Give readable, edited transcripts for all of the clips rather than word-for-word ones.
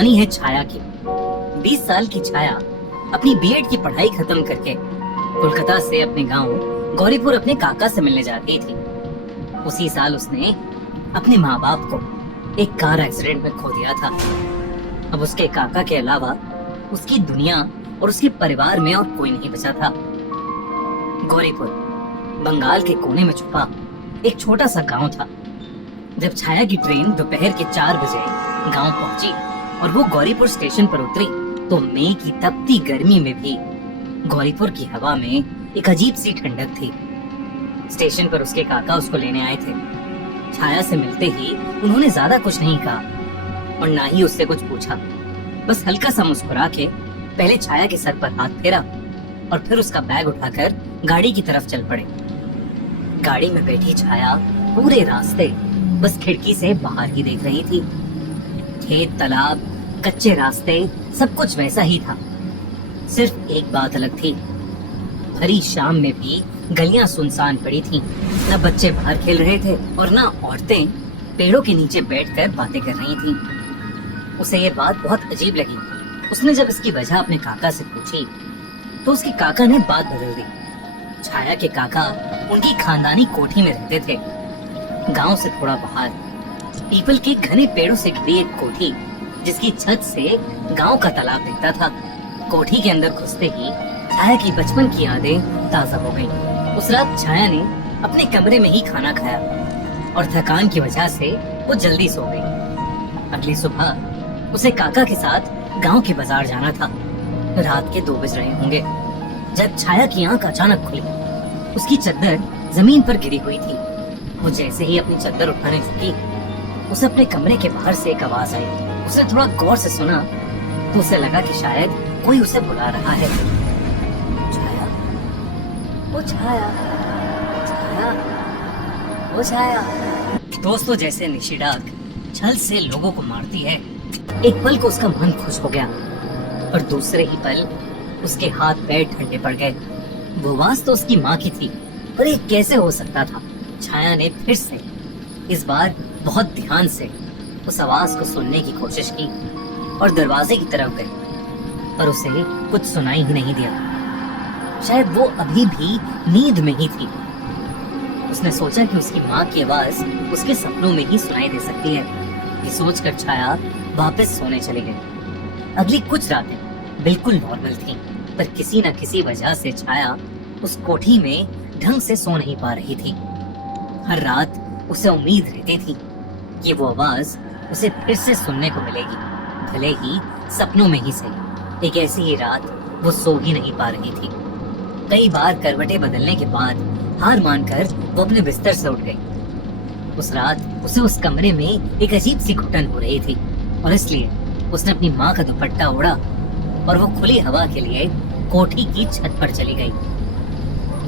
कहानी है छाया की। 20 साल की छाया अपनी बीएड की पढ़ाई खत्म करके कोलकाता से अपने गांव गौरीपुर अपने काका से मिलने जाती थी। उसी साल उसने अपने माँ बाप को एक कार एक्सीडेंट में खो दिया था। अब उसके काका के अलावा उसकी दुनिया और उसके परिवार में और कोई नहीं बचा था। गौरीपुर बंगाल के कोने में छुपा एक छोटा सा गांव था। जब छाया की ट्रेन दोपहर के 4 बजे गांव पहुंची और वो गौरीपुर स्टेशन पर उतरी तो मई की तपती गर्मी में भी गौरीपुर की हवा में एक अजीब सी ठंडक थी। स्टेशन पर उसके काका उसको लेने आए थे। छाया से मिलते ही उन्होंने ज्यादा कुछ नहीं कहा और ना ही उससे कुछ पूछा। बस हल्का सा मुस्कुरा के पहले छाया के सर पर हाथ फेरा और फिर उसका बैग उठाकर गाड़ी की तरफ चल पड़े। गाड़ी में बैठी छाया पूरे रास्ते बस खिड़की से बाहर ही देख रही थी। खेत, तालाब, कच्चे रास्ते, सब कुछ वैसा ही था। सिर्फ एक बात अलग थी। भरी शाम में भी गलियां सुनसान पड़ी थीं। न बच्चे बाहर खेल रहे थे और न औरतें पेड़ों के नीचे बैठकर बातें कर रही थीं। उसे ये बात बहुत अजीब लगी। उसने जब इसकी वजह अपने काका से पूछी तो उसके काका ने बात बदल दी। छाया के काका उनकी खानदानी कोठी में रहते थे। गांव से थोड़ा बाहर पीपल के घने पेड़ों से घिरी एक कोठी जिसकी छत से गांव का तालाब दिखता था। कोठी के अंदर घुसते ही छाया की बचपन की यादें ताजा हो गईं। उस रात छाया ने अपने कमरे में ही खाना खाया और थकान की वजह से वो जल्दी सो गई। अगली सुबह उसे काका के साथ गांव के बाजार जाना था। रात के 2 बज रहे होंगे जब छाया की आंख अचानक खुली। उसकी चद्दर जमीन पर गिरी हुई थी। वो जैसे ही अपनी चद्दर उठाने झुकी उसे अपने कमरे के बाहर से एक आवाज आई। उसने थोड़ा गौर से सुना तो उसे लगा कि शायद कोई उसे बुला रहा है। छाया, वो छाया, छाया, वो छाया। दोस्तों, जैसे निशिडाग छल से लोगों को मारती है, एक पल को उसका मन खुश हो गया और दूसरे ही पल उसके हाथ पैर ठंडे पड़ गए। वो आवाज तो उसकी माँ की थी, पर ये कैसे हो सकता था? छाया ने फिर से, इस बार बहुत ध्यान से उस आवाज को सुनने की कोशिश की और दरवाजे की तरफ गई, पर उसे कुछ सुनाई ही नहीं दिया। शायद वो अभी भी नींद में ही थी। उसने सोचा कि उसकी माँ की आवाज उसके सपनों में ही सुनाई दे सकती है। ये सोचकर छाया वापस सोने चली गई। अगली कुछ रातें बिल्कुल नॉर्मल थीं, पर किसी न किसी वजह से छाया उस कोठी में ढंग से सो नहीं पा रही थी। हर रात उसे उम्मीद रहती थी कि वो आवाज उसे फिर से सुनने को मिलेगी, भले ही सपनों में ही सही। एक ऐसी ही रात वो सो ही नहीं पा रही थी। कई बार करवटें बदलने के बाद हार मानकर वो अपने बिस्तर से उठ गई। उस रात उसे उस कमरे में एक अजीब सी घुटन हो रही थी और इसलिए उसने अपनी माँ का दुपट्टा ओढ़ा और वो खुली हवा के लिए कोठी की छत पर चली गई।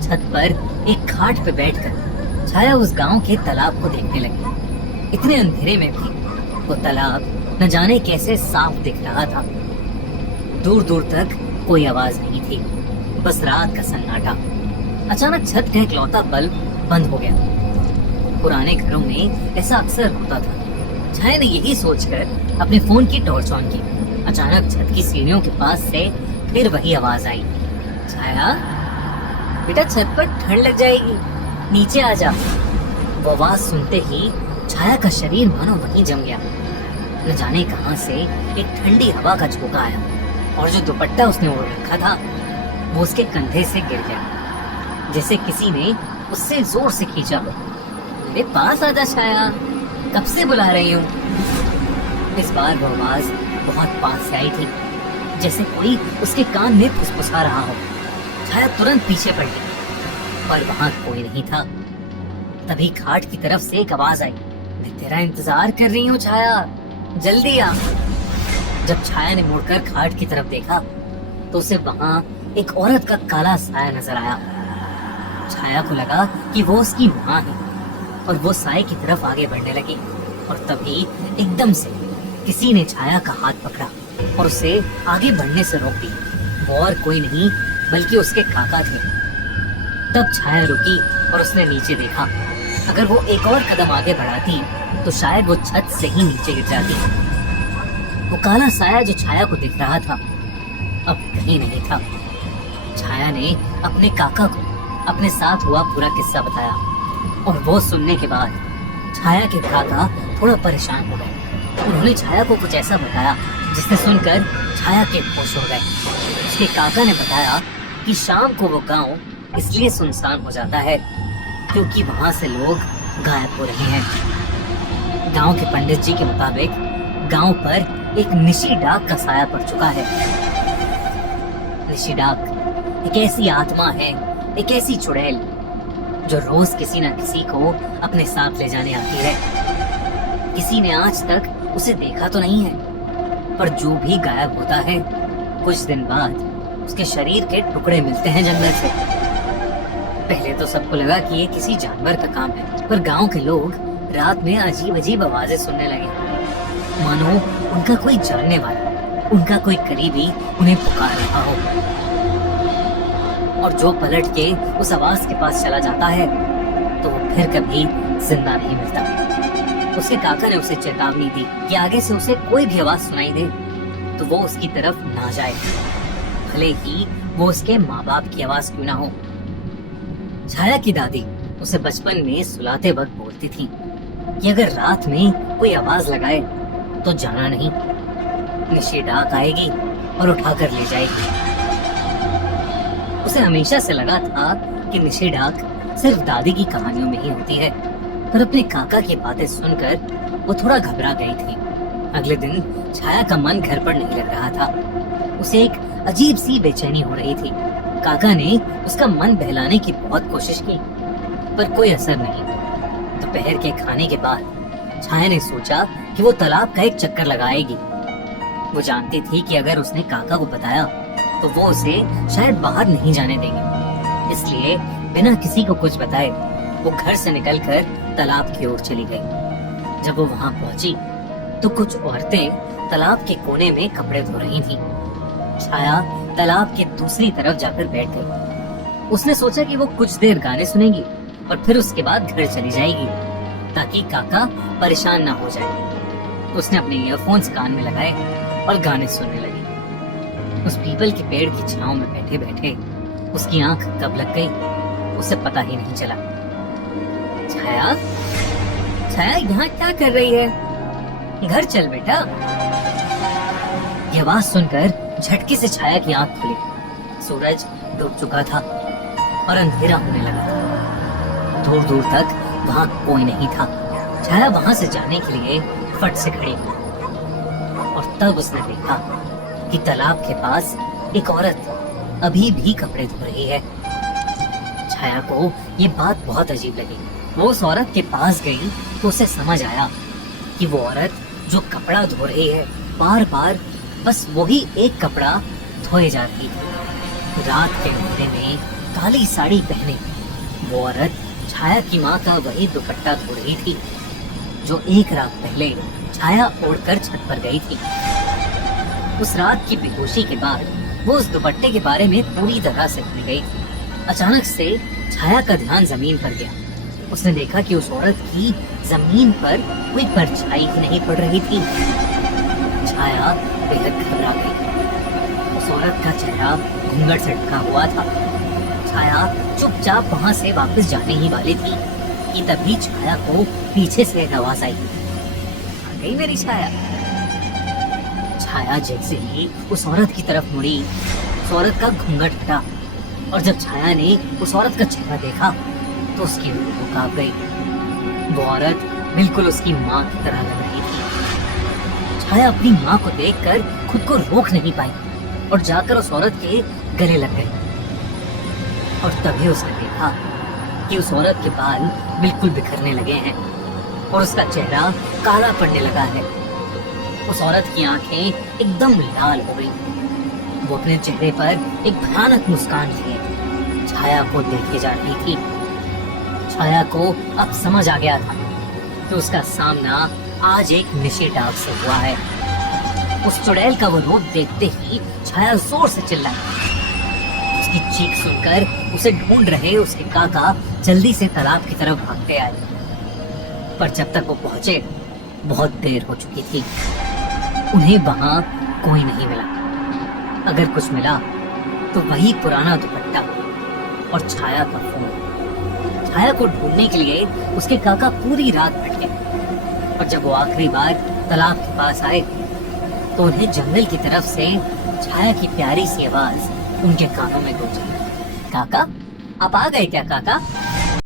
छत पर एक खाट पे बैठकर छाया उस गांव के तालाब को देखने लगी। इतने अंधेरे में भी वो तालाब न जाने कैसे साफ दिख रहा था। दूर दूर तक कोई आवाज नहीं थी, बस रात का सन्नाटा। अचानक छत का इकलौता बल्ब बंद हो गया। पुराने घरों में ऐसा अक्सर होता था। छाया ने यही सोचकर अपने फोन की टॉर्च ऑन की। अचानक छत की सीढ़ियों के पास से फिर वही आवाज आई। छाया, बेटा छत पर ठंड लग जाएगी, नीचे आ जा। वो आवाज सुनते ही छाया का शरीर मानो वहीं जम गया। न जाने कहां से एक ठंडी हवा का झोंका आया और जो दुपट्टा उसने ओढ़ रखा था वो उसके कंधे से गिर गया, जैसे किसी ने उससे जोर से खींचा हो। मेरे पास आजा छाया, कब से बुला रही हूँ। इस बार वो आवाज बहुत पास से आई थी, जैसे कोई उसके कान में फुसफुसा रहा हो। छाया तुरंत पीछे पड़ गई पर वहां कोई नहीं था। तभी खाट की तरफ से एक आवाज आई, मैं तेरा इंतजार कर रही हूँ छाया, जल्दी आ। जब छाया ने मुड़कर खाट की तरफ देखा तो उसे वहां एक औरत का काला साया नजर आया। छाया को लगा कि वो उसकी माँ है और वो साये की तरफ आगे बढ़ने लगी और तभी एकदम से किसी ने छाया का हाथ पकड़ा और उसे आगे बढ़ने से रोक दिया। वो और कोई नहीं बल्कि उसके काका थे। तब छाया रुकी और उसने नीचे देखा। अगर वो एक और कदम आगे बढ़ाती तो शायद वो छत से ही नीचे गिर जाती। वो काला साया जो छाया को दिख रहा था अब कहीं नहीं था। छाया ने अपने काका को अपने साथ हुआ पूरा किस्सा बताया और वो सुनने के बाद छाया के काका थोड़ा परेशान हो गए। उन्होंने छाया को कुछ ऐसा बताया जिसने सुनकर छाया के होश हो गए। उसके काका ने बताया कि शाम को वो गांव इसलिए सुनसान हो जाता है क्योंकि वहां से लोग गायब हो रहे हैं। गांव के पंडित जी के मुताबिक गांव पर एक निशी डाक का साया पड़ चुका है। निशी डाक एक ऐसी आत्मा है, एक ऐसी चुड़ैल जो रोज किसी न किसी को अपने साथ ले जाने आती है। किसी ने आज तक उसे देखा तो नहीं है, पर जो भी गायब होता है कुछ दिन बाद उसके शरीर के टुकड़े मिलते हैं जंगल से। पहले तो सबको लगा कि ये किसी जानवर का काम है, पर गांव के लोग रात में अजीब अजीब आवाजें सुनने लगे, मानो उनका कोई जानने वाला, उनका कोई करीबी उन्हें पुकार रहा हो। और जो पलट के उस आवाज के पास चला जाता है तो वो फिर कभी जिंदा नहीं मिलता। उसके काका ने उसे चेतावनी दी कि आगे से उसे कोई भी आवाज सुनाई दे तो वो उसकी तरफ ना जाए, भले ही वो उसके माँ बाप की आवाज क्यों ना हो। छाया की दादी उसे बचपन में सुलाते वक्त बोलती थी कि अगर रात में कोई आवाज लगाए तो जाना नहीं, निशी डाक आएगी और उठाकर ले जाएगी। उसे हमेशा से लगा था कि निशी डाक सिर्फ दादी की कहानियों में ही होती है, पर अपने काका की बातें सुनकर वो थोड़ा घबरा गई थी। अगले दिन छाया का मन घर पर नहीं लग रहा था। उसे एक अजीब सी बेचैनी हो रही थी। काका ने उसका मन बहलाने की बहुत कोशिश की, पर कोई असर नहीं। दोपहर के खाने के बाद छाया ने सोचा कि वो तालाब का एक चक्कर लगाएगी। वो जानती थी कि अगर उसने काका को बताया तो वो उसे शायद बाहर नहीं जाने देंगे, इसलिए बिना किसी को कुछ बताए वो घर से निकलकर तालाब की ओर चली गई। जब वो वहां पहुंची तो कुछ औरतें तालाब के कोने में कपड़े धो रही थीं। छाया तालाब के दूसरी तरफ जाकर बैठ गई। उसने सोचा कि वो कुछ देर गाने सुनेगी और फिर उसके बाद घर चली जाएगी ताकि काका परेशान ना हो जाए। उसने अपने ईयरफोन्स कान में लगाए और गाने सुनने लगी। उस पीपल के पेड़ की छांव में बैठे बैठे उसकी आंख कब लग गई उसे पता ही नहीं चला। छाया, छाया यहाँ क्या कर रही है? घर चल बेटा। ये आवाज सुनकर झटके से छाया की आंख खुली। सूरज डूब चुका था और अंधेरा होने लगा था। दूर दूर तक वहां कोई नहीं था। छाया वहां से जाने के लिए फट से खड़ी हुई और तब उसने देखा कि तालाब के पास एक औरत अभी भी कपड़े धो रही है। छाया को ये बात बहुत अजीब लगी। वो उस औरत के पास गई तो उसे समझ आया कि वो औरत जो कपड़ा धो रही है बार बार बस वही एक कपड़ा धोए जा रही थी। रात के अंधेरे में काली साड़ी पहने वो औरत छाया की माँ का वही दुपट्टा धो रही थी जो एक रात पहले छाया ओढ़कर छत पर गई थी। उस रात की बेहोशी के बाद वो उस दुपट्टे के बारे में पूरी तरह से भूल गई थी। अचानक से छाया का ध्यान जमीन पर गया। उसने देखा कि उस औरत की जमीन पर कोई परछाई ही नहीं पड़ रही थी। छाया बेहद घबरा गई। उस औरत का चेहरा घूंघट से ढका हुआ था। छाया चुपचाप वहां से वापस जाने ही वाली थी कि तभी छाया को पीछे से एक आवाज आई। आ गई मेरी छाया। छाया जैसे ही उस औरत की तरफ मुड़ी, उस औरत का घूंघट हटा और जब छाया ने उस औरत का चेहरा देखा तो उसकी रूह कांप गई। वो औरत बिल्कुल उसकी माँ की तरह लग रही थी। छाया अपनी माँ को देखकर खुद को रोक नहीं पाई और जाकर उस औरत के गले लग गई। और तभी उसने देखा कि उस औरत के बाल बिल्कुल बिखरने लगे हैं और उसका चेहरा काला पड़ने लगा है। उस औरत की आंखें एकदम लाल हो गई। वो अपने चेहरे पर एक भयानक मुस्कान लिए छाया को देखे जा रही थी। छाया को अब समझ आ गया था कि उसका सामना आज एक निशी डाक से हुआ है। उस चुड़ैल का वो रूप देखते ही छाया जोर से चिल्लाई। उसकी चीख सुनकर उसे ढूंढ रहे उसके काका जल्दी से तालाब की तरफ भागते आए, पर जब तक वो पहुंचे बहुत देर हो चुकी थी। उन्हें वहां कोई नहीं मिला। अगर कुछ मिला तो वही पुराना दुपट्टा और छाया का फोन। छाया को ढूंढने के लिए उसके काका पूरी रात भटके, और जब वो आखिरी बार तालाब के पास आए तो उन्हें जंगल की तरफ से छाया की प्यारी सी आवाज उनके कानों में गूंजी। काका, आप आ गए क्या काका?